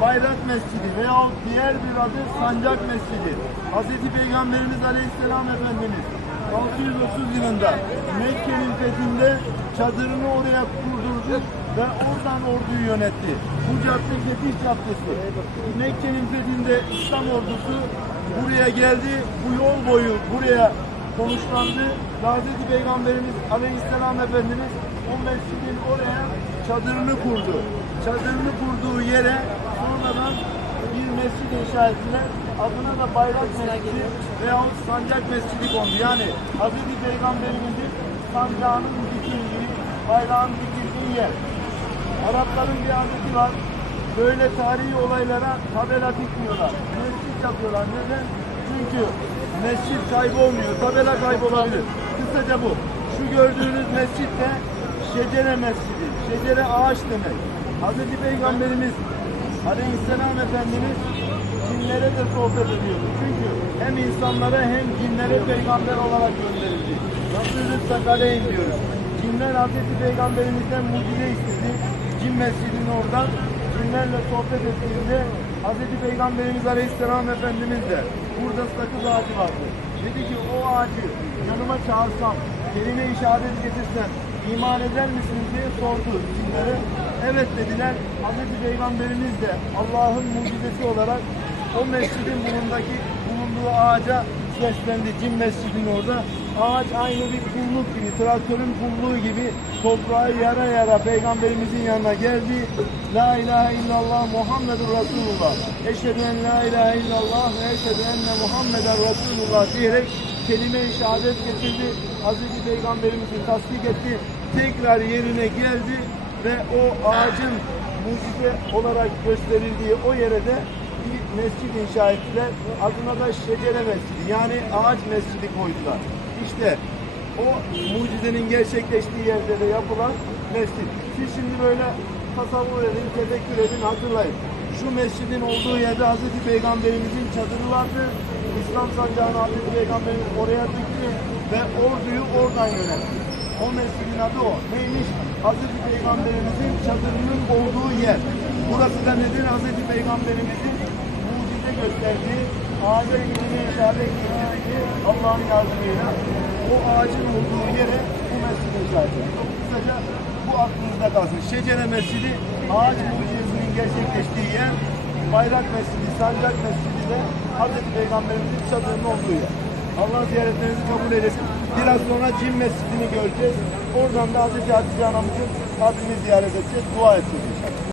Bayrak Mescidi veyahut diğer bir adı Sancak Mescidi. Hz. Peygamberimiz Aleyhisselam Efendimiz 630 yılında Mekke'nin fethinde çadırını oraya kurdurdu ve oradan orduyu yönetti. Bu cadde Fetih Caddesi. Mekke'nin fethinde İslam ordusu buraya geldi. Bu yol boyu buraya konuşlandı. Hz. Peygamberimiz Aleyhisselam Efendimiz o mescidin oraya çadırını kurdu. Çadırını kurduğu yere sonradan bir mescid inşa ettiler. Adına da Bayrak Mescidi veyahut Sancak Mescidi kondu. Yani Hz. Peygamberimizin sancağının dikildiği, bayrağın dikildiği yer. Arapların bir adeti var. Böyle tarihi olaylara tabela dikmiyorlar. Mescid yapıyorlar. Neden? Çünkü mescid kaybolmuyor. Tabela kaybolabilir. Kısaca bu. Şu gördüğünüz mescid de Şecere Mescidi. Şecere ağaç demek. Hazreti Peygamberimiz Aleyhisselam Efendimiz cinlere de sohbet ediyordu. Çünkü hem insanlara hem cinlere peygamber olarak gönderildi. Resulü Sakaleyn diyoruz. Cinler Hazreti Peygamberimizden mucize istedi. Cin mescidinin oradan cinlerle sohbet ettiğinde Hazreti Peygamberimiz Aleyhisselam Efendimiz de burada sakız ağacı vardı. Dedi ki o ağacı yanıma çağırsam, kelime-i şehadet getirsem iman eder misiniz diye sordu cinlere. Evet dediler. Hazreti Peygamberimiz de Allah'ın mucizesi olarak o mescidin bulundaki bulunduğu ağaca seslendi. Cin mescidin orada. Ağaç aynı bir pulluk gibi, traktörün pulluğu gibi toprağı yara yara peygamberimizin yanına geldi. La ilahe illallah Muhammedur Resulullah. Eşhedü en la ilahe illallah ve eşhedü enne Muhammeden Resulullah diyerek kelime-i şehadet getirdi. Hazreti Peygamberimizi tasdik etti. Tekrar yerine geldi ve o ağacın mucize olarak gösterildiği o yere de bir mescid inşa ettiler. Adına da Şecere Mescidi yani ağaç mescidi koydular. İşte o mucizenin gerçekleştiği yerde de yapılan mescid. Siz şimdi böyle tasavvur edin, tefekkür edin, hatırlayın. Şu mescidin olduğu yerde Hazreti Peygamberimizin çadırı vardı. İslam sancağını Hazreti Peygamberimiz oraya dikti ve orduyu oradan yönetti. O mescidin adı o. Neymiş? Hazreti Peygamberimizin çadırının olduğu yer. Burası da nedir? Hazreti Peygamberimizin mucize gösterdiği, ağaca ilgili işaret getirdiği Allah'ın yardımıyla o ağacın olduğu yere bu mescidi edildi. Çok kısaca bu aklınızda kalsın. Şecere Mescidi ağaç mucizesinin gerçekleştiği yer. Bayrak Mescidi, Sancak Mescidi de Hazreti Peygamberimizin çadırının olduğu yer. Allah ziyaretlerinizi kabul eylesin. Biraz sonra Cin Mescidini göreceğiz. Oradan da Hazreti Hatice Anamızın kabrini ziyaret edeceğiz. Dua edeceğiz.